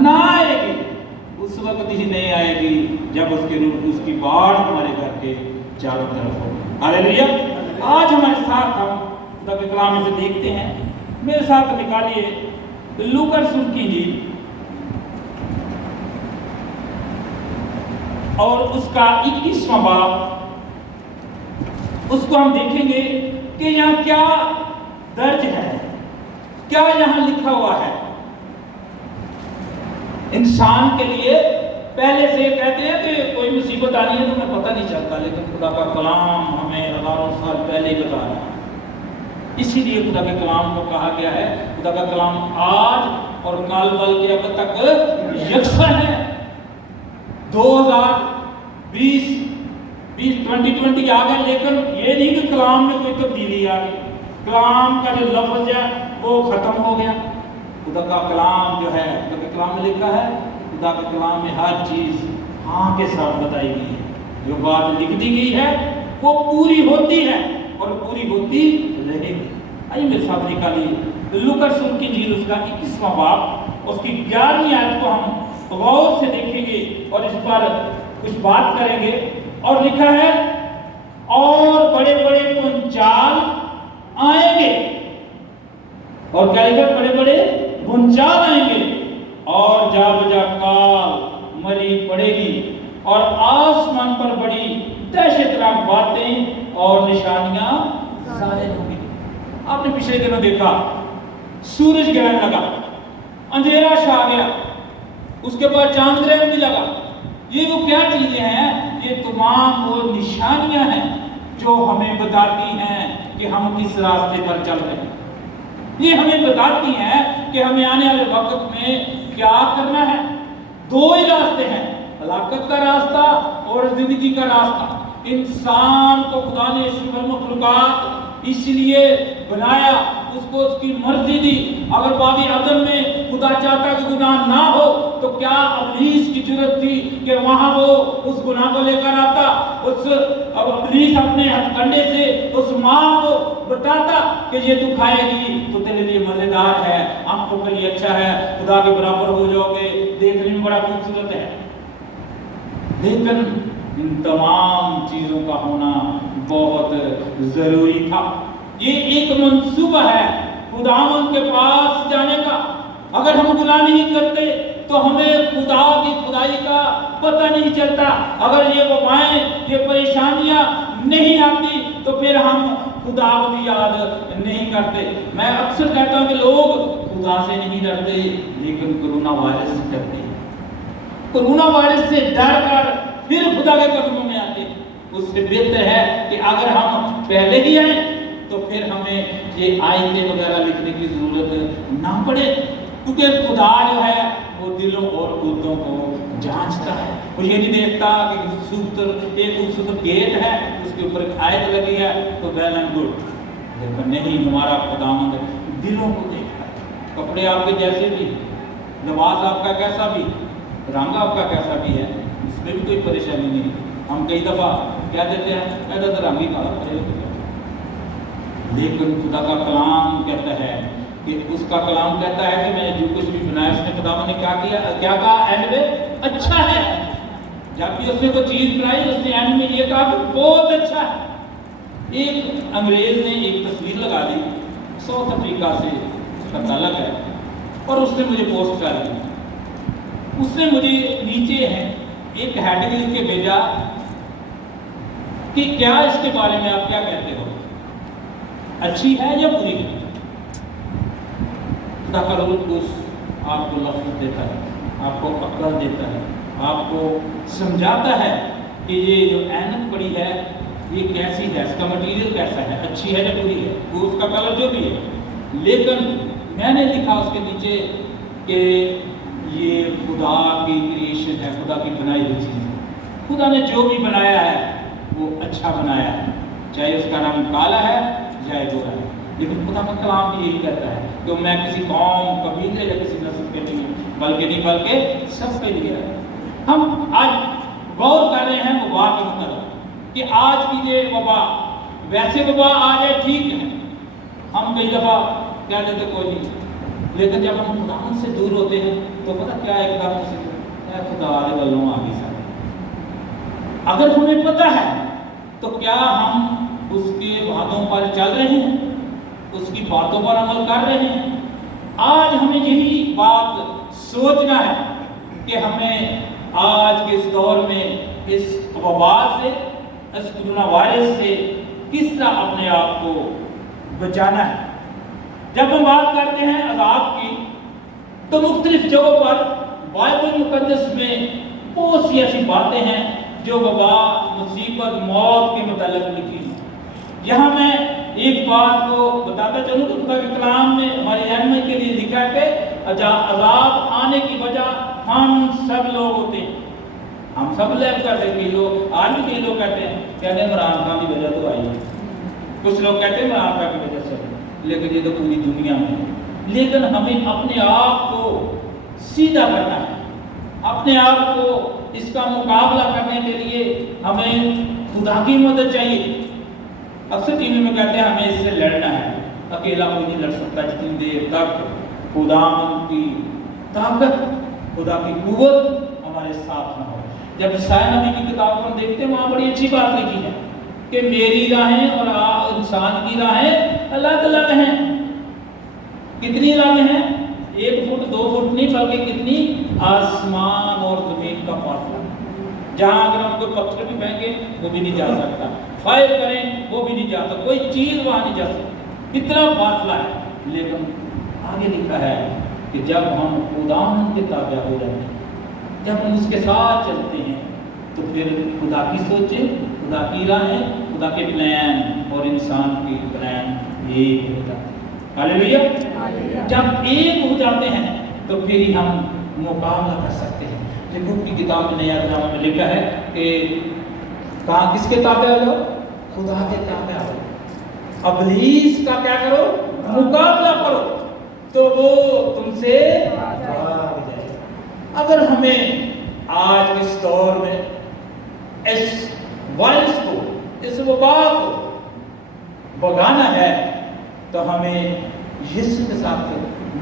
نہ آئے گی، اس وقت ہی نہیں آئے گی جب اس کے روح اس کی باڑ ہمارے گھر کے چاروں طرف ہوگی۔ ہاللیلویا۔ آج ہمارے ساتھ ہم خدا کے کلام میں سے دیکھتے ہیں، میرے ساتھ نکالیے لوکا رسول کی انجیل اور اس کا 21واں باب، اس کو ہم دیکھیں گے کہ یہاں کیا درج ہے، کیا یہاں لکھا ہوا ہے۔ انسان کے لیے پہلے سے کہتے ہیں کہ کوئی مصیبت آنی ہے تو ہمیں پتہ نہیں چلتا، لیکن خدا کا کلام ہمیں ہزاروں سال پہلے ہی بتا رہا ہے۔ اسی لیے خدا کے کلام کو کہا گیا ہے، خدا کا کلام آج اور کل بلکہ اب تک یکساں ہے۔ 2020 آ گئے، لیکن یہ نہیں کہ کلام میں کوئی تبدیلی آ گئی، کلام کا جو لفظ ہے وہ ختم ہو گیا۔ خدا کا کلام جو ہے، خدا کے کلام میں لکھا ہے، خدا کے کلام میں ہر چیز ہاں کے ساتھ بتائی گئی ہے۔ جو بات لکھ دی گئی ہے وہ پوری ہوتی ہے اور پوری ہوتی رہے گی۔ آئیے میرے ساتھ نکالیے لوکا رسول کی انجیل، اس کا 21واں باب، اس کی 11ویں آیت کو ہم غور سے دیکھیں گے اور اس پر کچھ بات کریں گے۔ اور لکھا ہے، اور بڑے بڑے پنچال آئیں گے، اور کیا لکھا؟ بڑے بڑے پنچال آئیں گے، اور جا بجا کال مری پڑے گی، اور آسمان پر بڑی دہشت ناک باتیں اور نشانیاں ظاہر ہوں گی۔ آپ نے پچھلے دنوں دیکھا سورج گرہن لگا، اندھیرا چھا گیا، اس کے بعد چاند گرہن بھی لگا۔ یہ وہ کیا چیزیں ہیں؟ یہ تمام وہ نشانیاں ہیں جو ہمیں بتاتی ہیں کہ ہم کس راستے پر چل رہے ہیں۔ یہ ہمیں بتاتی ہیں کہ ہمیں آنے والے وقت میں کیا کرنا ہے۔ دو ہی راستے ہیں، ہلاکت کا راستہ اور زندگی کا راستہ۔ انسان کو خدا نے سپر مخلوقات اس لیے بنایا، اس کو اس کی مرضی دی۔ اگر باغ عدن میں خدا چاہتا کہ گناہ نہ ہو تو کیا ابلیس کی ضرورت تھی کہ وہاں وہ اس گناہ کو لے کر آتا؟ ابلیس اپنے ہتھ کنڈے سے اس ماں کو بتاتا کہ یہ تو کھائے گی تو تیرے لیے مزیدار ہے، آنکھوں کے لیے اچھا ہے، خدا کے برابر ہو جاؤ گے، دیکھنے میں بڑا خوبصورت ہے۔ لیکن ان تمام چیزوں کا ہونا بہت ضروری تھا۔ یہ ایک منصوبہ ہے خداوند کے پاس جانے کا۔ اگر ہم گناہ نہیں کرتے تو ہمیں خدا کی خدائی کا پتہ نہیں چلتا۔ اگر یہ وبائیں، یہ پریشانیاں نہیں آتی تو پھر ہم خدا کو بھی یاد نہیں کرتے۔ میں اکثر کہتا ہوں کہ لوگ خدا سے نہیں ڈرتے لیکن کرونا وائرس سے ڈرتے ہیں۔ کرونا وائرس سے ڈر کر پھر خدا کے قدموں میں آتے ہیں۔ اس سے بہتر ہے کہ اگر ہم پہلے ہی آئیں تو پھر ہمیں یہ آیتیں وغیرہ لکھنے کی ضرورت نہ پڑے، کیونکہ خدا جو ہے وہ دلوں اور گردوں کو جانچتا ہے۔ وہ یہ نہیں دیکھتا کہ ایک خوبصورت گیٹ ہے، اس کے اوپر ایک آیت لگی ہے تو ویل اینڈ گڈ، لیکن نہیں، ہمارا خداوند دلوں کو دیکھتا ہے۔ کپڑے آپ کے جیسے بھی، لباس آپ کا کیسا بھی، رنگ آپ کا کیسا بھی ہے، اس میں بھی کوئی پریشانی نہیں۔ ہم کئی دفعہ کیا دیتے ہیں، پیدا تو رنگ ہی کالا کرے، لیکن خدا کا کلام کہتا ہے کہ اس کا کلام کہتا ہے کہ میں نے جو کچھ بھی بنایا اس نے خداوند نے کیا کیا، کیا کہا؟ اینڈ میں اچھا ہے۔ جب بھی اس نے کوئی چیز بنائی اس نے اینڈ میں یہ کہا کہ بہت اچھا ہے۔ ایک انگریز نے ایک تصویر لگا دی، ساؤتھ افریقہ سے اس کا تعلق ہے، اور اس نے مجھے پوسٹ کر دی۔ اس نے مجھے نیچے ہے ایک ہیڈنگ لکھ کے بھیجا کہ کیا اس کے بارے میں آپ کیا کہتے ہو، اچھی ہے یا بری ہے؟ خدا کا روح القدس آپ کو لفظ دیتا ہے، آپ کو عقل دیتا ہے، آپ کو سمجھاتا ہے کہ یہ جو اینک پڑی ہے یہ کیسی ہے، اس کا مٹیریل کیسا ہے، اچھی ہے یا بری ہے، وہ اس کا کلر جو بھی ہے۔ لیکن میں نے لکھا اس کے نیچے کہ یہ خدا کی کریشن ہے، خدا کی بنائی ہوئی چیز ہے۔ خدا نے جو بھی بنایا ہے وہ اچھا بنایا ہے، چاہے اس کا رنگ کالا ہے یا گورا ہے۔ لیکن خدا کا کلام بھی یہی کہتا ہے کہ میں کسی قوم، قبیلے یا کسی نسل کے لیے بلکہ سب کے لیے ہے۔ ہم آج غور کر رہے ہیں وبا کے مطلب کہ آج کی یہ وبا، ویسے وبا آ جائے ٹھیک ہے، ہم کئی دفعہ کہہ دیتے کوئی نہیں، لیکن جب ہم خدا سے دور ہوتے ہیں تو پتہ کیا ایک دم سے اے خدا دے والوں آ گئی سارے. اگر ہمیں پتہ ہے تو کیا ہم اس کے وعدوں پر چل رہے ہیں, اس کی باتوں پر عمل کر رہے ہیں؟ آج ہمیں یہی بات سوچنا ہے کہ ہمیں آج کے اس دور میں اس وبا سے, اس کورونا وائرس سے کس طرح اپنے آپ کو بچانا ہے. جب ہم بات کرتے ہیں عذاب کی تو مختلف جگہوں پر بائبل مقدس میں بہت سی ایسی باتیں ہیں جو وبا, مصیبت, موت کے متعلق لکھی ہیں. یہاں میں ایک بات کو بتاتا چلوں کہ خدا کے کلام میں ہماری رہنمائی کے لیے لکھا ہے کہ عذاب آنے کی وجہ ہم سب لوگ ہوتے ہیں. ہم سب لوگ کہتے ہیں, کئی لوگ آج بھی کئی لوگ کہتے ہیں عمران خان کی وجہ تو آئی ہے, کچھ لوگ کہتے ہیں عمران خان کی وجہ سے, لیکن یہ تو پوری دنیا میں ہے. لیکن ہمیں اپنے آپ کو سیدھا کرنا ہے, اپنے آپ کو اس کا مقابلہ کرنے کے لیے ہمیں خدا کی مدد چاہیے. اکثر ٹی وی میں کہتے ہیں ہمیں اس سے لڑنا ہے, اکیلا کوئی نہیں لڑ سکتا جتنی دیر تک خدا کی طاقت, خدا کی قوت ہمارے ساتھ نہ ہو. جب عیسائی نبی کی کتاب کو ہم دیکھتے ہیں وہاں بڑی اچھی بات لکھی ہے کہ میری راہیں اور انسان کی راہیں الگ الگ ہیں. کتنی الگ ہیں؟ 1 فٹ 2 فٹ نہیں, بلکہ کتنی, آسمان اور زمین کا فاصلہ. جہاں اگر ہم کوئی پتھر بھی پھینکیں وہ بھی نہیں جا سکتا, فائر کریں وہ بھی نہیں جا سکتا, کوئی چیز وہاں نہیں جا سکتی, اتنا فاصلہ ہے. لیکن آگے لکھا ہے کہ جب ہم خدا کے تابع ہو جاتے ہیں, جب ہم اس کے ساتھ چلتے ہیں تو پھر خدا کی سوچیں, خدا کی راہیں, خدا کے پلان اور انسان کے پلان ایک ہو جاتے ہیں. ہاللیلویا. جب ایک ہو جاتے ہیں تو پھر ہی ہم مقابلہ کر سکتے ہیں. یعقوب کی کتاب میں نیا نامہ میں لکھا ہے کہ کہاں کس کے تابع ہو؟ خدا کے تابع ہو. ابلیس کا کیا کرو؟ مقابلہ کرو تو وہ تم سے بھاگ جائے. اگر ہمیں آج اس دور میں اس وائرس کو, اس وبا کو بھگانا ہے تو ہمیں یسوع کے ساتھ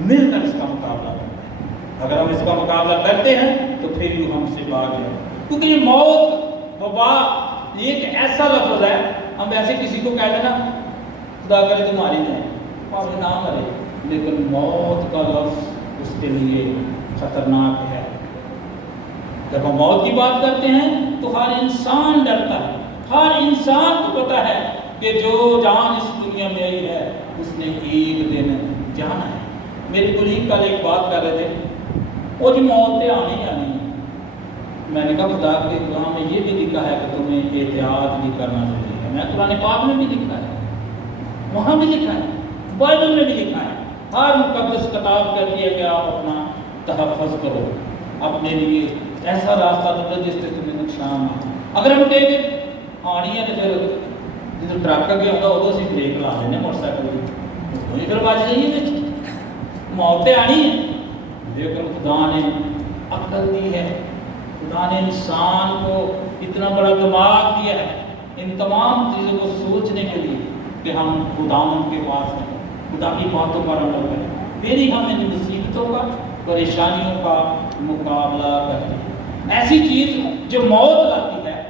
مل کر اس کا مقابلہ کرنا ہے. اگر ہم اس کا مقابلہ کرتے ہیں تو پھر یوں ہم سے بھاگ جائے. کیونکہ یہ موت, وبا ایک ایسا لفظ ہے, ہم ایسے کسی کو کہہ دینا خدا کرے تمہاری نہیں, پاوے نہ مرے, لیکن موت کا لفظ اس کے لیے خطرناک ہے. جب ہم موت کی بات کرتے ہیں تو ہر انسان ڈرتا ہے. ہر انسان کو پتا ہے کہ جو جان اس دنیا میں آئی ہے اس نے ایک دن جانا ہے. میری کلیگ کل ایک بات کر رہے تھے, وہ جی موت سے آنی ہی آنی ہے. میں نے کہا خدا کے کلام میں یہ بھی لکھا ہے کہ تمہیں احتیاط بھی کرنا ضروری ہے. میں قرآن پاک میں بھی لکھا ہے, وہاں بھی لکھا ہے, بائبل میں بھی لکھا ہے. ہر مقدس کتاب کہتی ہے کہ آپ اپنا تحفظ کرو, اپنے لیے ایسا راستہ ڈھونڈو جس سے تمہیں نقصان نہ. اگر ہم کہیں گے آنی ہے تو پھر جب ٹرک کے ہوگا ادو اسی بریک لا دینا موٹر سائیکل کی, پھر بچ جائیے. موت آنی ہے, لیکن خدا نے عقل دی ہے, خدا نے انسان کو اتنا بڑا دماغ دیا ہے ان تمام چیزوں کو سوچنے کے لیے کہ ہم خداوند کے پاس ہیں, خدا کی باتوں پر عمل کریں, پھر ہی ہم ان مصیبتوں کا, پریشانیوں کا مقابلہ کرتے ہیں. ایسی چیز جو موت لاتی ہے,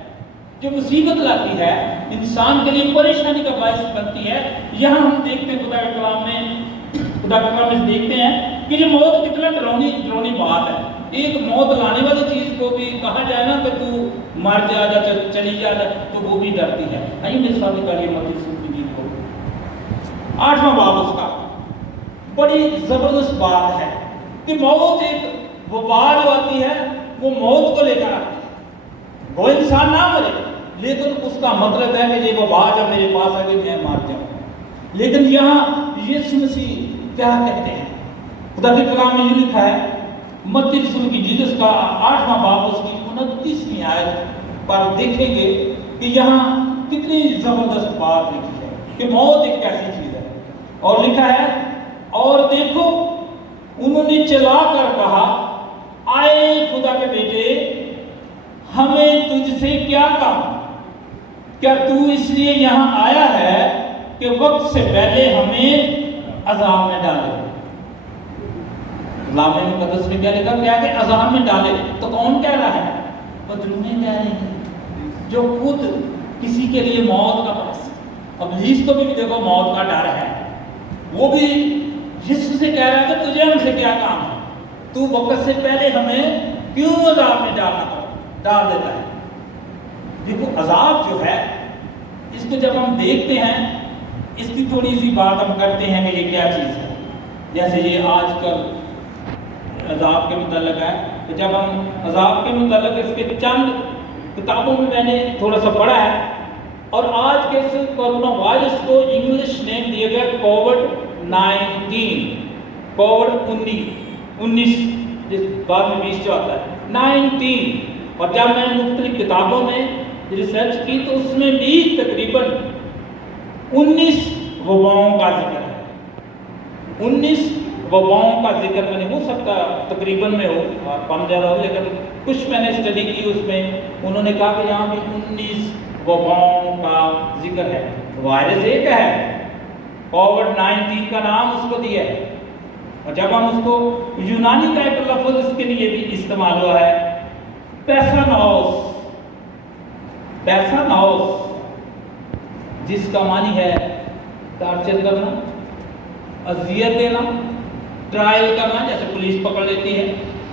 جو مصیبت لاتی ہے, انسان کے لیے پریشانی کا باعث بنتی ہے. یہاں ہم دیکھتے ہیں خدا کے کلام میں دیکھتے ہیں کہ یہ موت کتنا ڈراؤنی بات ہے. ایک موت لانے والی چیز کو بھی کہا جائے نا کہ تو مر جا چلی جا تو وہ بھی ڈرتی ہے. آئیے میرے ساتھ کریے متی سنتی جی کو 8واں باب اس کا بڑی زبردست بات ہے کہ موت ایک وبا جو آتی ہے وہ موت کو لے کر آتی ہے. وہ انسان نہ مرے, لیکن اس کا مطلب ہے کہ یہ وبا جب میرے پاس آ گئی میں مر جاؤں. لیکن یہاں یسوع مسیح کیا کہتے ہیں؟ خدا کے کلام میں یہ لکھا ہے متی رسول کی جیسس کا 8واں باب اس کی 29ویں آیت پر دیکھیں گے کہ یہاں کتنی زبردست بات لکھی ہے کہ موت ایک ایسی چیز ہے. اور لکھا ہے اور دیکھو انہوں نے چلا کر کہا آئے خدا کے بیٹے ہمیں تجھ سے کیا کام, کیا تو اس لیے یہاں آیا ہے کہ وقت سے پہلے ہمیں عذاب میں ڈالے. کلام مقدس میں کیا لکھا گیا کہ عذاب میں ڈالے. تو کون کہہ رہا ہے؟ پدلویں کہہ رہے ہیں جو خود کسی کے لیے موت کا باعث. ابلیس کو بھی دیکھو موت کا ڈر ہے, وہ بھی یسوع سے کہہ رہا ہے کہ تجھے ہم سے کیا کام ہے, تو وقت سے پہلے ہمیں کیوں عذاب میں ڈال دیتا ہے. دیکھو عذاب جو ہے اس کو جب ہم دیکھتے ہیں, اس کی تھوڑی سی بات ہم کرتے ہیں کہ یہ کیا چیز ہے. جیسے یہ آج کل عذاب کے متعلق ہے, تو جب ہم عذاب کے متعلق اس کے چند کتابوں میں نے تھوڑا سا پڑھا ہے, اور آج کے اس کورونا وائرس کو انگلش نیم دیا گیا کووڈ-19, کووڈ-19 جس بعد میں 20 جو آتا ہے 19. اور جب میں نے مختلف کتابوں میں ریسرچ کی تو اس میں بھی تقریباً 19 وباؤں کا ذکر ہے. 19 وباؤں کا ذکر میں نے, ہو سکتا تقریباً میں ہو کم زیادہ ہو, لیکن کچھ میں نے اسٹڈی کی اس میں انہوں نے کہا کہ یہاں پہ 19 وباؤں کا ذکر ہے. وائرس ایک ہے, کووڈ-19 کا نام اس کو دیا ہے. اور جب ہم اس کو یونانی کا ایک لفظ اس کے لیے بھی استعمال ہوا ہے, پیسانوس, جس کا معنی ہے ٹارچر کرنا, اذیت دینا, ٹرائل کرنا. جیسے پولیس پکڑ لیتی ہے,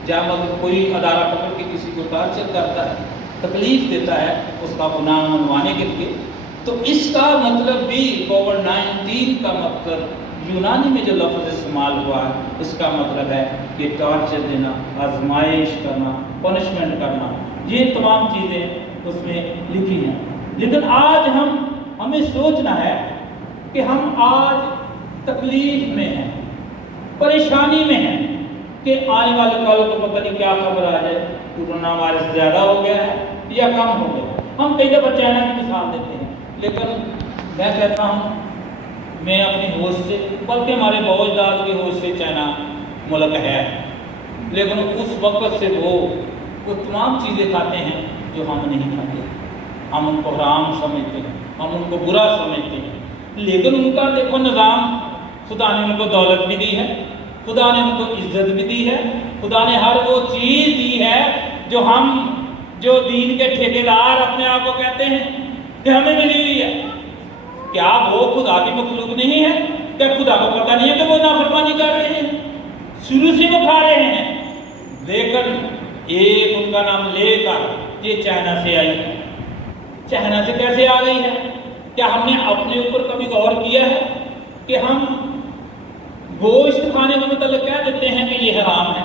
جب اگر کوئی ادارہ پکڑ کے کسی کو ٹارچر کرتا ہے, تکلیف دیتا ہے اس کا گناہ منوانے کے لیے, تو اس کا مطلب بھی کووڈ-19 کا مطلب یونانی میں جو لفظ استعمال ہوا ہے اس کا مطلب ہے کہ ٹارچر دینا, آزمائش کرنا, پنشمنٹ کرنا. یہ تمام چیزیں اس میں لکھی ہیں. لیکن آج ہمیں سوچنا ہے کہ ہم آج تکلیف میں ہیں, پریشانی میں ہیں کہ آنے والے کل کو پتہ نہیں کیا خبر آ جائے, کورونا وائرس زیادہ ہو گیا ہے یا کم ہو گیا. ہم کئی دفعہ چائنا کی مثال دیتے ہیں, لیکن میں کہتا ہوں میں اپنی ہوش سے, بلکہ ہمارے باوج داد کی ہوش سے چائنا ملک ہے, لیکن اس وقت سے وہ تمام چیزیں کھاتے ہیں جو ہم نہیں کھاتے. ہم ان کو حرام سمجھتے ہیں, ہم ان کو برا سمجھتے ہیں, لیکن ان کا دیکھو نظام, خدا نے ان کو دولت بھی دی ہے, خدا نے ان کو عزت بھی دی ہے, خدا نے ہر وہ چیز دی ہے جو دین کے ٹھیکیدار اپنے آپ کو کہتے ہیں کہ ہمیں ملی ہوئی ہے. کیا وہ خدا کی مخلوق نہیں ہے؟ کیا خدا کو پتہ نہیں ہے کہ وہ نافرمانی کر رہے ہیں؟ شروع سے وہ کھا رہے ہیں, لیکن ایک ان کا نام لے کر یہ چائنا سے آئی ہے. چائنا سے کیسے آ گئی ہے؟ کیا ہم نے اپنے اوپر کبھی غور کیا ہے کہ ہم گوشت کھانے کے متعلق کہہ دیتے ہیں کہ یہ حرام ہے,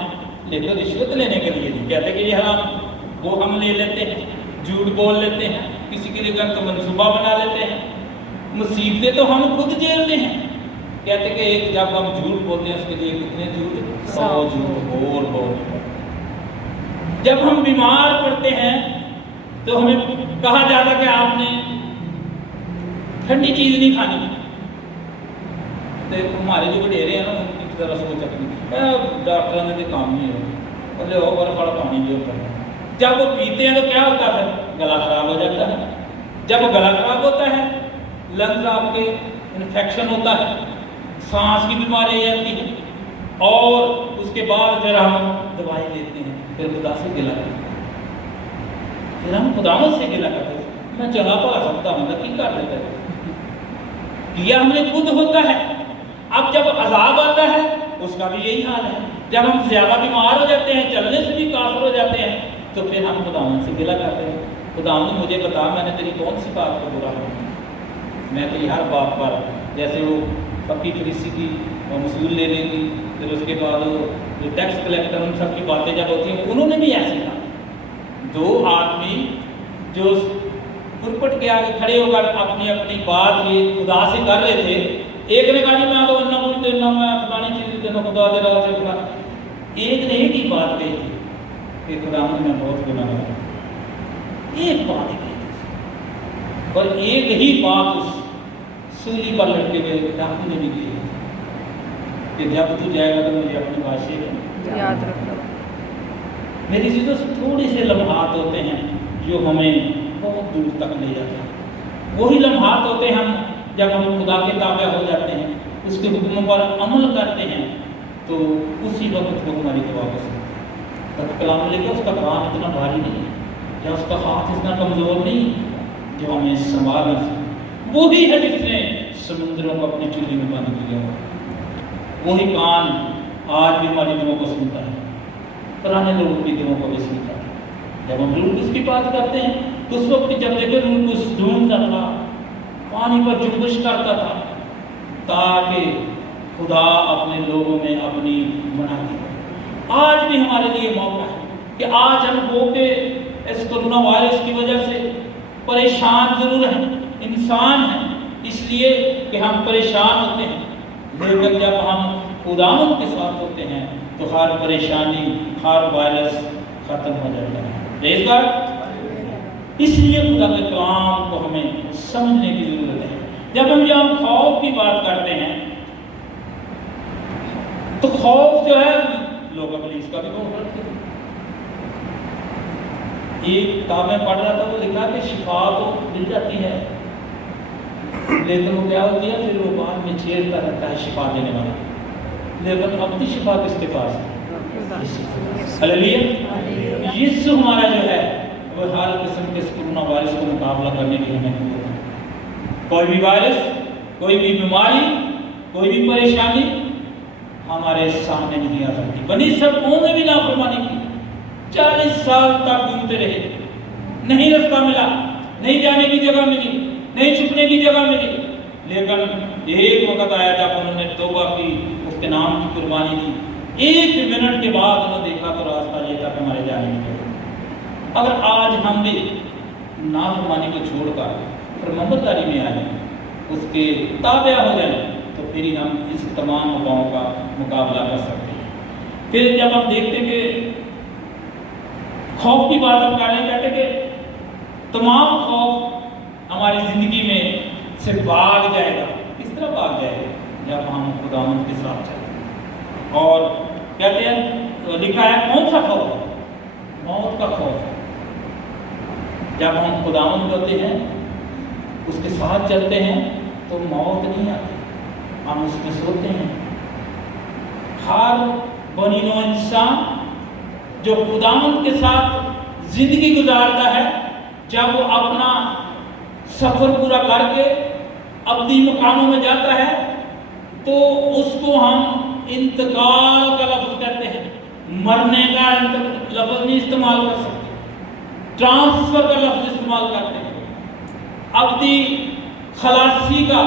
لیکن رشوت لینے کے لیے نہیں کہتے کہ یہ حرام ہے. وہ ہم لے لیتے ہیں, جھوٹ بول لیتے ہیں, کسی کے لیے غلط منصوبہ بنا لیتے ہیں. مصیبتیں تو ہم خود جھیلتے ہیں. کہتے کہ ایک جب ہم جھوٹ بولتے ہیں اس کے لیے کتنے جھوٹ, 100 جھوٹ اور بولتے ہیں. جب ہم بیمار پڑتے ہیں تو ہمیں کہا جاتا کہ آپ نے ٹھنڈی چیز نہیں کھانی. تو ہمارے جو وڈیرے ہیں نا ان کی طرح سوچ اپنی, ڈاکٹروں نے تو کام نہیں ہے, بولے ہو برف والا پانی جو ہوتا ہے. جب وہ پیتے ہیں تو کیا ہوتا ہے, گلا خراب ہو جاتا ہے. جب گلا خراب ہوتا ہے, لنگز آپ کے انفیکشن ہوتا ہے, سانس کی بیماری آ جاتی ہے, اور اس کے بعد پھر ہم دوائی لیتے ہیں, پھر خدا سے گلا کرتے ہیں, پھر ہم خداوند سے گلا کرتے ہیں. میں چلا پا سکتا ہوں کہ کر لیتا ہے, کیا ہم نے خود ہوتا ہے. اب جب عذاب آتا ہے اس کا بھی یہی حال ہے. جب ہم زیادہ بیمار ہو جاتے ہیں, چلنے سے بھی کافر ہو جاتے ہیں, تو پھر ہم خداوند سے گلا کرتے ہیں. خداوند نے مجھے بتا میں نے تیری کون سی بات کو برا کروں, میں تیری ہر بات پر, جیسے وہ پکی فریسی کی مصول لینے کی, پھر اس کے بعد وہ جو ٹیکس کلیکٹر ان سب کی باتیں جب ہوتی ہیں, انہوں نے بھی ایسے کہا. 2 آدمی جو پرپٹ کے آگے کھڑے ہو کر اپنی اپنی بات یہ خدا سے کر رہے تھے, ایک نے کہا جی میں تو اتنا کچھ دینا, میں فلانی چیز دینا, خدا دے رہا سے فلان. ایک نے ایک ہی بات کہی تھی کہ خدا میں بہت گناہ ہے, ایک بات ہی کہی تھی, اور ایک ہی بات اس سولی پر لٹکے ہوئے ڈاکو نے بھی کی کہ جب تو جائے گا تو مجھے اپنی بادشاہ یاد رکھنا. میری چیزوں سے تھوڑے سے لمحات ہوتے ہیں جو ہمیں بہت دور تک لے جاتے ہیں. وہی لمحات ہوتے ہیں ہم جب ہم خدا کے تابع ہو جاتے ہیں, اس کے حکموں پر عمل کرتے ہیں, تو اسی وقت وہ ہماری دعا کو سنتا ہے۔ کلام لے کے اس کا کام اتنا بھاری نہیں ہے یا اس کا ہاتھ اتنا کمزور نہیں جو ہمیں سنبھال نہ سکے۔ وہی ہے جس نے سمندروں کو اپنی چولی میں بند کیا ہوا، وہی کان آج بھی ہماری دعاؤں کو سنتا ہے، پرانے لوگوں کی دعاؤں کو بھی سنتا ہے۔ جب ہم روح القدس کی بات کرتے ہیں تو اس وقت جب دیکھیں روح القدس ڈھونڈتا تھا، پانی پر جنبش کرتا تھا تاکہ خدا اپنے لوگوں میں اپنی منادی کرے۔ آج بھی ہمارے لیے موقع ہے کہ آج ہم ہو کے اس کرونا وائرس کی وجہ سے پریشان ضرور ہیں، انسان ہیں اس لیے کہ ہم پریشان ہوتے ہیں، لیکن جب ہم خداوند کے ساتھ ہوتے ہیں تو ہر پریشانی، ہر وائرس ختم ہو جاتا ہے۔ پریز گاڈ۔ اس لیے خدا کے کلام کو ہمیں سمجھنے کی ضرورت ہے۔ جب ہم یہاں خوف کی بات کرتے ہیں تو خوف جو ہے لوگ ابلیس کا بھی خوف رکھتے ہیں۔ ایک کتاب میں پڑھ رہا تھا، وہ لکھا کہ شفا تو مل جاتی ہے لیکن وہ کیا ہوتی ہے، پھر وہ بعد میں چھیڑتا رہتا ہے شفا دینے والا، لیکن اپنی شفا کس کے پاس ہے؟ ہلیلویا۔ یسوع ہمارا جو ہے وہ ہر قسم کے کرونا وائرس کو مقابلہ کرنے کی ہمیں قوت ہے۔ کوئی بھی وائرس، کوئی بھی بیماری، کوئی بھی پریشانی ہمارے سامنے نہیں آ سکتی۔ بنی اسرائیل نے بھی نافرمانی کی، 40 سال تک گھومتے رہے، نہیں رستہ ملا، نہیں جانے کی جگہ ملی، نہیں چھپنے کی جگہ ملی، لیکن ایک وقت آیا جب انہوں نے توبہ کی، اس کے نام کی قربانی دی، 1 منٹ کے بعد انہوں نے دیکھا تو راستہ یہ تھا کہ ہمارے جانے کی جگہ۔ اگر آج ہم بھی نافرمانی کو چھوڑ کر فرمانبرداری میں آئیں، اس کے تابع ہو جائیں، تو پھر ہی ہم اس تمام وباؤں کا مقابلہ کر سکتے ہیں۔ پھر جب ہم دیکھتے کہ خوف کی بات ہم کر رہے ہیں، کہتے کہ تمام خوف ہماری زندگی میں سے بھاگ جائے گا۔ کس طرح بھاگ جائے گا؟ جب ہم خداوند کے ساتھ چلیں۔ اور کہتے ہیں لکھا ہے کون سا خوف ہے؟ موت کا خوف ہے۔ جب ہم خداوند ہوتے ہیں، اس کے ساتھ چلتے ہیں تو موت نہیں آتی، ہم اس میں سوتے ہیں۔ ہر بنی نوع انسان جو خداوند کے ساتھ زندگی گزارتا ہے، جب وہ اپنا سفر پورا کر کے ابدی مقاموں میں جاتا ہے تو اس کو ہم انتقال کا لفظ کہتے ہیں، مرنے کا لفظ نہیں استعمال کر سکتے، ٹرانسفر کا لفظ استعمال کرتے ہیں، ابدی خلاصی کا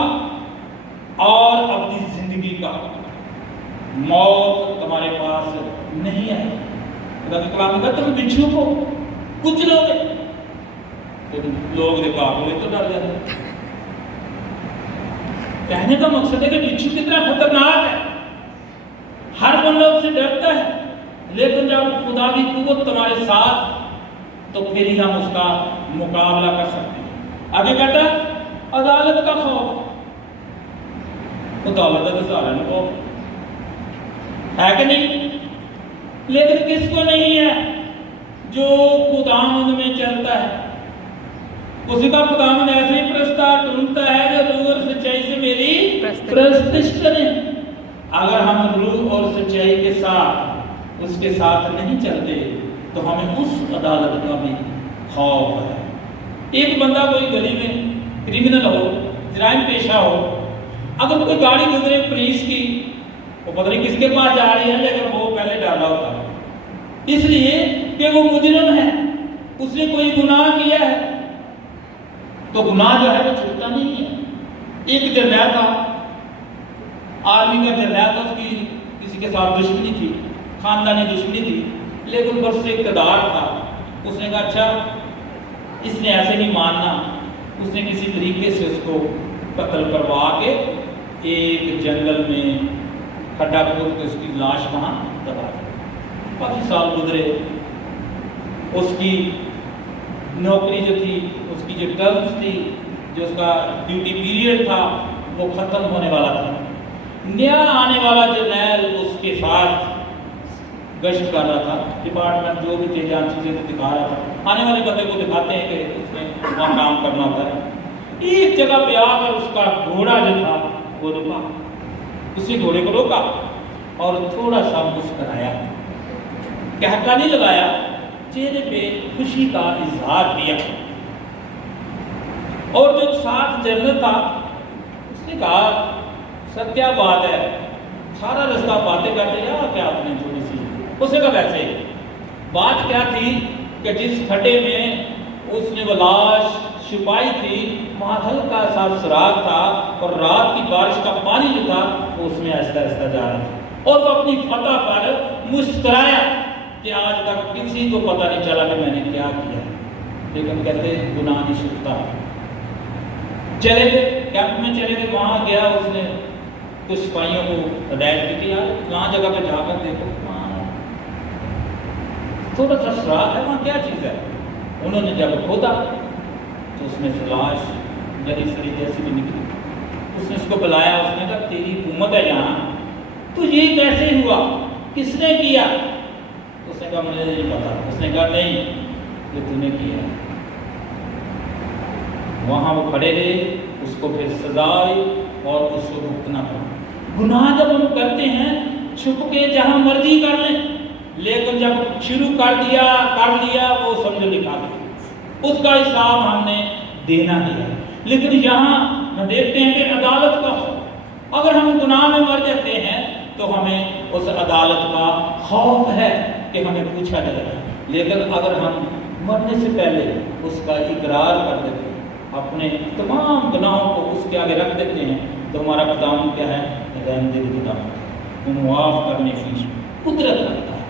اور ابدی زندگی کا۔ موت تمہارے پاس نہیں آئے۔ خدا کے کلام میں کہتا ہے تم بچھو کو کچھ لوگ دیکھا ہوئے تو ڈر جاتے ہیں۔ کہنے کا مقصد ہے کہ بچھو کتنا خطرناک ہے، ہر بندہ اس سے ڈرتا ہے، لیکن جب خدا کی قوت تمہارے ساتھ تو پھر ہی ہم اس کا مقابلہ کر سکتے ہیں۔ آگے کہتا ہے عدالت کا خوف۔ عدالت ہے تو سارا خوف ہے کہ نہیں؟ لیکن کس کو نہیں ہے؟ جو خداوند میں چلتا ہے، اسی کا خداوند ایسے ہی پرستار ڈھونڈتا ہے جو روح اور سچائی سے میری پرستش کریں۔ اگر ہم روح اور سچائی کے ساتھ اس کے ساتھ نہیں چلتے تو ہمیں اس عدالت کا بھی خوف ہے۔ ایک بندہ کوئی گلی میں کرمنل ہو، جرائم پیشہ ہو، اگر کوئی گاڑی گزرے پولیس کی، وہ پتہ نہیں کس کے پاس جا رہی ہے، لیکن وہ پہلے ڈالا ہوتا ہے، اس لیے کہ وہ مجرم ہے، اس نے کوئی گناہ کیا ہے، تو گناہ جو ہے وہ چھوٹا نہیں ہے۔ ایک جرنیل تھا، آرمی کا جرنیل تھا، اس کی کسی کے ساتھ دشمنی تھی، خاندانی دشمنی تھی، لیکن بس سے اقتدار تھا۔ اس نے کہا اچھا اس نے ایسے نہیں ماننا، اس نے کسی طریقے سے اس کو قتل کروا کے ایک جنگل میں کھڈا کھود کے اس کی لاش وہاں دبا دی۔ کافی سال گزرے، اس کی نوکری جو تھی، اس کی جو ٹرمز تھی، جو اس کا ڈیوٹی پیریڈ تھا وہ ختم ہونے والا تھا۔ نیا آنے والا جرنیل اس کے ساتھ گشت کر رہا تھا، ڈپارٹمنٹ جو بھی تھے جہاں چیزیں تو دکھا رہا تھا، آنے والے بندے کو دکھاتے ہیں کہ اس میں وہاں کام کرنا ہوتا ہے۔ ایک جگہ پہ آ کر اس کا گھوڑا جو تھا وہ رکا، اسی گھوڑے کو روکا، اور تھوڑا سا مسکرایا، کہکا نہیں لگایا، چہرے پہ خوشی کا اظہار کیا۔ اور جو ساتھ جنرل تھا اس نے کہا سر کیا بات ہے، سارا رستہ باتیں کرتے یا کیا آپ نے تھوڑی سی؟ اس نے کہا ویسے بات کیا تھی کہ جس کھڈے میں اس نے وہ لاش چھپائی تھی وہاں ہلکا سا سراغ تھا اور رات کی بارش کا پانی جو تھا وہ اس میں آہستہ آہستہ جا رہا تھا، اور وہ اپنی فتح پر مسکرایا کہ آج تک کسی کو پتہ نہیں چلا کہ میں نے کیا کیا، لیکن کہتے گناہ نہیں چھپتا۔ چلے گئے کیمپ میں، چلے گئے، وہاں گیا، اس نے کچھ سپاہیوں کو ہدایت کی یار فلاں جگہ پہ جا کر دیکھو وہاں تھوڑا سا سراغ ہے، وہاں کیا چیز ہے؟ انہوں نے جب کھودا تو اس میں سے لاش جلی سڑی جیسی بھی نکلی۔ اس نے اس کو بلایا، اس نے کہا تیری حکومت ہے یہاں، تو یہ کیسے ہوا، کس نے کیا؟ اس نے کہا مجھے نہیں پتا۔ اس نے کہا نہیں یہ تو نے کیا۔ وہاں وہ کھڑے رہے، اس کو پھر سزا آئی اور اس کو بھگتنا پڑا۔ گناہ جب ہم کرتے ہیں چھپ کے جہاں مرضی کر لیں، لیکن جب شروع کر لیا وہ سمجھ لکھا دیا، اس کا حساب ہم نے دینا ہے۔ لیکن یہاں ہم دیکھتے ہیں کہ عدالت کا خوف، اگر ہم گناہ میں مر جاتے ہیں تو ہمیں اس عدالت کا خوف ہے کہ ہمیں پوچھا جائے گا، لیکن اگر ہم مرنے سے پہلے اس کا اقرار کر دیتے ہیں، اپنے تمام گناہوں کو اس کے آگے رکھ دیتے ہیں، تو ہمارا خداوند کیا ہے؟ رحم دل خداوند ہے، وہ معاف کرنے کی قدرت رکھتا ہے۔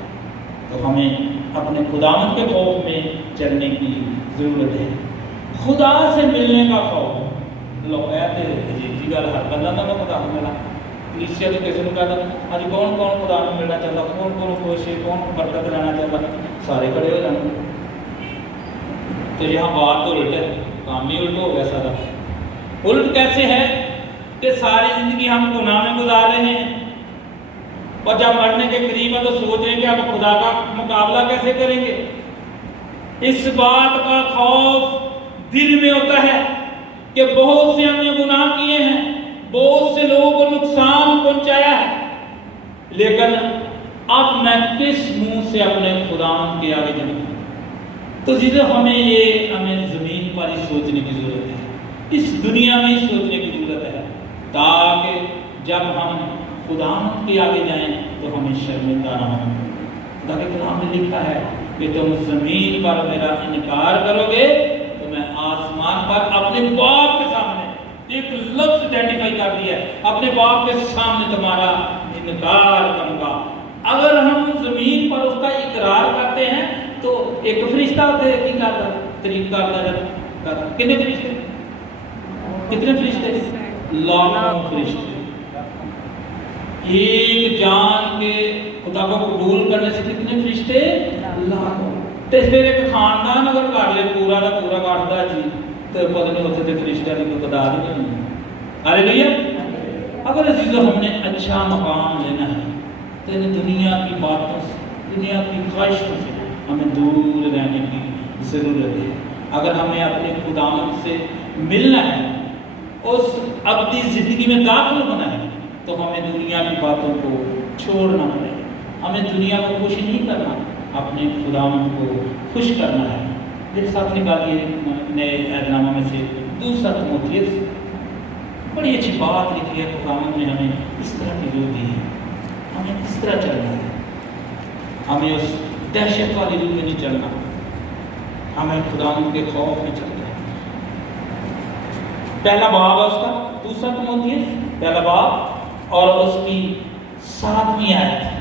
تو ہمیں اپنے خداوند کے خوف میں چلنے کی ضرورت ہے۔ خدا سے ملنے کا خوف، لوگ کہتے ہیں جی گل ہر بندہ نہ خدا کو ملا، کلیسیا تو کسی نے کہا تھا اج کون کون خدا کو ملنا چاہتا، کون خوش ہے، کون برکت لینا چاہتا، سارے کھڑے ہو جاتے۔ تو یہاں بات تو الٹ ہے، کام ہی الٹ ہو گیا سارا۔ الٹ کیسے ہے کہ ساری زندگی ہم گناہ میں گزار رہے ہیں، اور جب مرنے کے قریب ہے تو سوچ رہے ہیں کہ اب خدا کا مقابلہ کیسے کریں گے۔ اس بات کا خوف دل میں ہوتا ہے کہ بہت سے ہم نے گناہ کیے ہیں، بہت سے لوگوں کو نقصان پہنچایا ہے، لیکن اب میں کس منہ سے اپنے خداوند کے آگے جاؤں؟ تو ہمیں زمین پر ہی سوچنے کی ضرورت ہے، اس دنیا میں ہی سوچنے کی ضرورت ہے، تاکہ جب ہم خداوند کے آگے جائیں تو ہمیں شرمندہ نہ ہوں۔ خدا کے کلام میں لکھا ہے کہ تم زمین پر میرا انکار کرو گے تو میں آسمان پر اپنے باپ کے سامنے، ایک لفظ آئیڈینٹیفائی کر دیا ہے، اپنے باپ کے سامنے تمہارا انکار کروں گا۔ اگر ہم زمین پر اس کا اقرار کرتے ہیں تو ایک فرشتہ ہوتے ہیں کی کرتا ہے، تعریف کرتا ہے، کتنے فرشتے؟ کتنے فرشتے؟ لاکھوں فرشتے۔ ایک جان کے خدا کو قبول کرنے سے کتنے فرشتے؟ لاکھوں۔ تو پھر ایک خاندان اگر کر لے پورا کا پورا کاٹتا جی تو پتہ نہیں ہوتے تھے فرشتہ کی کوئی تعداد ہی نہیں ہوئی۔ ہاللیلویا۔ اگر عزیزو ہم نے اچھا مقام لینا ہے تو ان دنیا کی باتوں سے، دنیا کی خواہشوں سے ہمیں دور رہنے کی ضرورت ہے۔ اگر ہمیں اپنے خداوند سے ملنا ہے، اس ابدی زندگی میں داخل ہونا ہے، تو ہمیں دنیا کی باتوں کو چھوڑنا پڑے گا۔ ہمیں دنیا کو خوش نہیں کرنا، اپنے خداوند کو خوش کرنا ہے۔ میرے ساتھ نکالیے نئے عہد نامہ میں سے دوسرا تموتھیوس، بڑی اچھی بات لکھی ہے خداوند نے ہمیں اس طرح کی روح دی ہے، ہمیں اس طرح چلنا ہے۔ ہمیں اس دہشت والی روح میں نہیں چلنا، ہمیں خداوند کے خوف میں چلنا ہے۔ پہلا باب ہے اس کا، دوسرا تموتھیوس پہلا باب اور اس کی 7ویں آیت،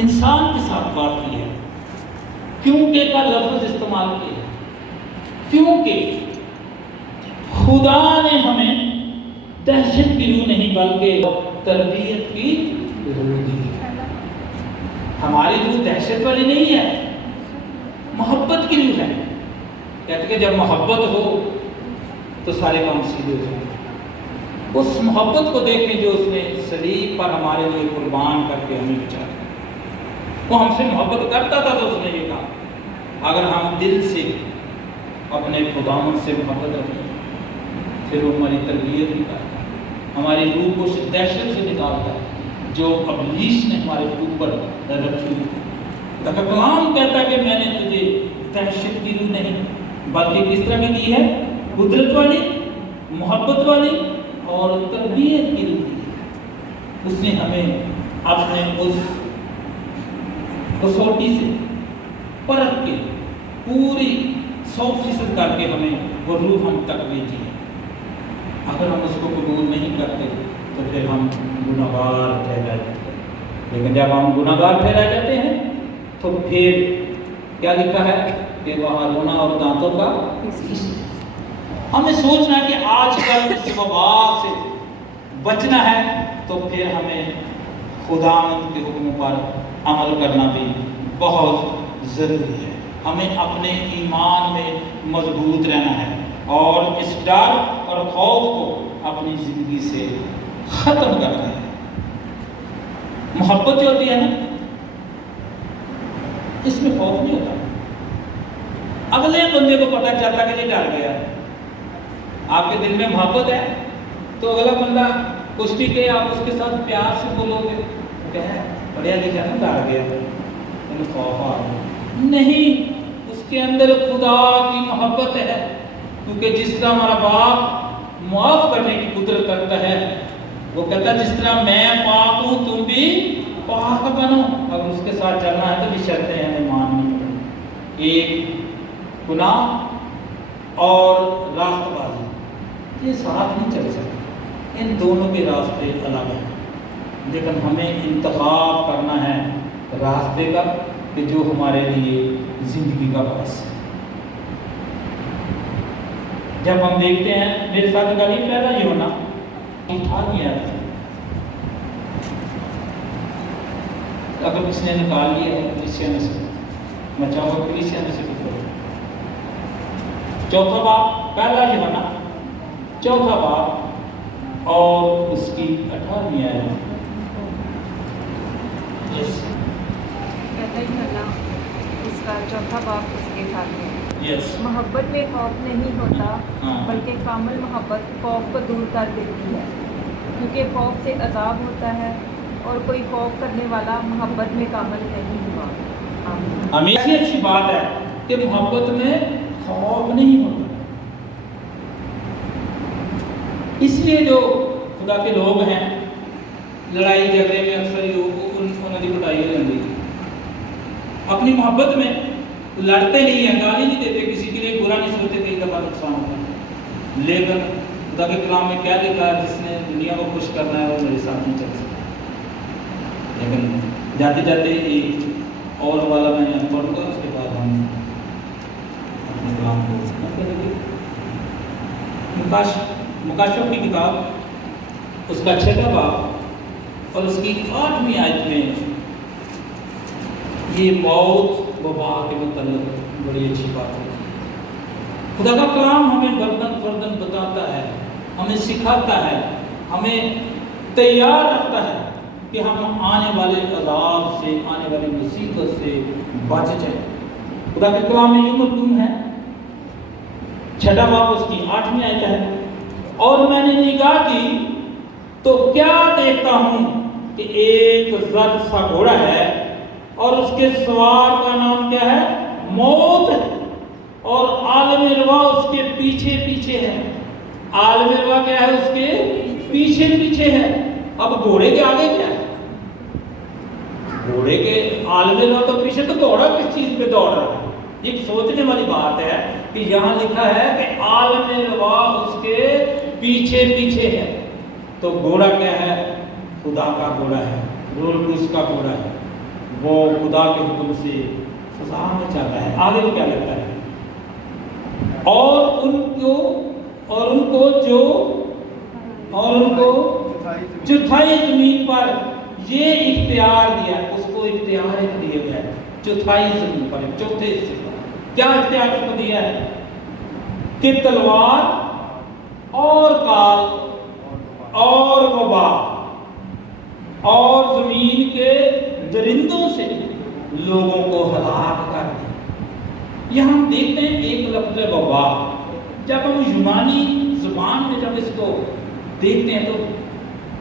انسان کے ساتھ بات کی ہے، کیونکہ کا لفظ استعمال کیا ہے، کیونکہ خدا نے ہمیں دہشت کی روح نہیں بلکہ تربیت کی روح دی ہے۔ ہماری روح دہشت والی نہیں ہے، محبت کی روح ہے۔ کہتے کہ جب محبت ہو تو سارے کام سیدھے ہو جائیں۔ اس محبت کو دیکھیں جو اس نے صلیب پر ہمارے لیے قربان کر کے ہمیں بچایا۔ وہ ہم سے محبت کرتا تھا تو اس نے یہ کہا اگر ہم دل سے اپنے خداوند سے محبت رکھیں پھر وہ ہماری تربیت بھی کرتا ہے، ہماری روح کو دہشت سے نکالتا ہے، جو ابلیس نے ہمارے اوپر رکھی ہوئی تھی۔ خدا کا کلام کہتا ہے کہ میں نے تجھے دہشت کی روح نہیں بلکہ کس طرح کی دی ہے؟ قدرت والی، محبت والی اور تربیت کی روح دی ہے۔ اس نے ہمیں اپنے اس کسوٹی سے پرکھ کے پوری 100% کر کے ہمیں وہ روح ہم تک بھیجی ہے۔ اگر ہم اس کو قبول نہیں کرتے تو پھر ہم گناہگار ٹھہرائے جاتے ہیں، لیکن جب ہم گناہگار ٹھہرائے جاتے ہیں تو پھر کیا لکھا ہے کہ وہاں رونا اور دانتوں کا ہمیں سوچنا ہے کہ آج کل اس وبا سے بچنا ہے تو پھر ہمیں خداوند کے حکم پر عمل کرنا بھی بہت ضروری ہے۔ ہمیں اپنے ایمان میں مضبوط رہنا ہے اور اس ڈر اور خوف کو اپنی زندگی سے ختم کرنا ہے۔ محبت جو ہوتی ہے نا، اس میں خوف نہیں ہوتا۔ اگلے بندے کو پتہ چلتا کہ یہ ڈر گیا، آپ کے دل میں محبت ہے تو اگلا بندہ کچھ بھی کہ آپ اس کے ساتھ پیار سے بولو گے، پڑھیا لکھا نا ڈر گیا، خوف آ گیا۔ نہیں، اس کے اندر خدا کی محبت ہے، کیونکہ جس طرح ہمارا باپ معاف کرنے کی قدرت کرتا ہے، وہ کہتا ہے جس طرح میں پاک ہوں تم بھی پاک بنو۔ اگر اس کے ساتھ چلنا ہے تو بھی شرطیں ہمیں ماننی پڑیں گی۔ ایک گناہ اور راستہ بازی، یہ ساتھ نہیں چل سکتے، ان دونوں کے راستے الگ ہیں، لیکن ہمیں انتخاب کرنا ہے راستے کا کہ جو ہمارے لیے زندگی کا باعث ہے۔ جب ہم دیکھتے ہیں، میرے ساتھ گالی پہلا یہ ہونا اٹھا اگر کسی نے نکال لیا ہے کلیسیا سے، میں چاہوں گا کلیسیا سے کرو۔ چوتھا باب پہلا یہ ہونا، چوتھا باب اور اس کی 18ویں آیت۔ اس کا چوتھا باب اس کے ساتھ ہے۔ محبت میں خوف نہیں ہوتا، بلکہ کامل محبت خوف کو دور کر دیتی ہے، کیونکہ خوف سے عذاب ہوتا ہے اور کوئی خوف کرنے والا محبت میں کامل نہیں ہوا۔ ہمیں ایسی اچھی بات ہے کہ محبت میں خوف نہیں ہوتا۔ اس لیے جو خدا کے لوگ ہیں لڑائی جھگڑے میں اکثر انہوں کی پٹائی ہو جاتی ہے، اپنی محبت میں لڑتے نہیں ہیں، گالی نہیں دیتے، کسی کے لیے برا نہیں سوچتے، کئی دفعہ نقصان ہوتا ہے۔ لیکن خدا کے کلام میں کیا لکھا ہے، جس نے دنیا کو خوش کرنا ہے وہ میرے ساتھ نہیں چل سکتا۔ لیکن جاتے جاتے ایک اور حوالہ میں یہاں پڑھوں گا، اس کے بعد ہم اپنے کلام کو کریں گے۔ مکاشفہ کی کتاب اس کا 6واں باب اور اس کی 8ویں آیت میں یہ موت وبا کے متعلق بڑی اچھی بات ہوتی ہے۔ خدا کا کلام ہمیں گردن فردن بتاتا ہے، ہمیں سکھاتا ہے، ہمیں تیار رکھتا ہے کہ ہم آنے والے عذاب سے، آنے والی مصیبت سے بچ جائیں۔ خدا کے کلام میں یوں مکتوب ہے، 6واں باب اس کی 8ویں آیت ہے، اور میں نے نگاہ کی تو کیا دیکھتا ہوں کہ ایک زرد سا گھوڑا ہے اور اس کے سوار کا نام کیا ہے؟ موت ہے، اور عالم روا اس کے پیچھے پیچھے ہے۔ عالم روا کیا ہے؟ اس کے پیچھے پیچھے ہے۔ اب گھوڑے کے آگے کیا ہے؟ گھوڑے کے عالم روا تو پیچھے، تو گھوڑا کس چیز پہ دوڑ رہا ہے؟ ایک سوچنے والی بات ہے کہ یہاں لکھا ہے کہ عالم روا اس کے پیچھے پیچھے ہے، تو گھوڑا کیا ہے؟ خدا کا گھوڑا ہے، رول کروز کا گھوڑا ہے، وہ خدا کے حکم سے فضا میں چاہتا ہے۔ آگے کیا لگتا ہے؟ اور ان کو چوتھائی زمین پر یہ اختیار دیا، اس کو اختیار دیا گیا ہے چوتھائی زمین پر، چوتھے حصے پر۔ کیا اختیار اس کو دیا ہے؟ کہ تلوار اور کال اور وبا اور زمین کے درندوں سے لوگوں کو ہلاک کر دیں۔ یہاں ہم دیکھتے ہیں ایک لفظ وبا، جب ہم یونانی زبان میں جب اس کو دیکھتے ہیں تو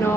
9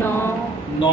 9 9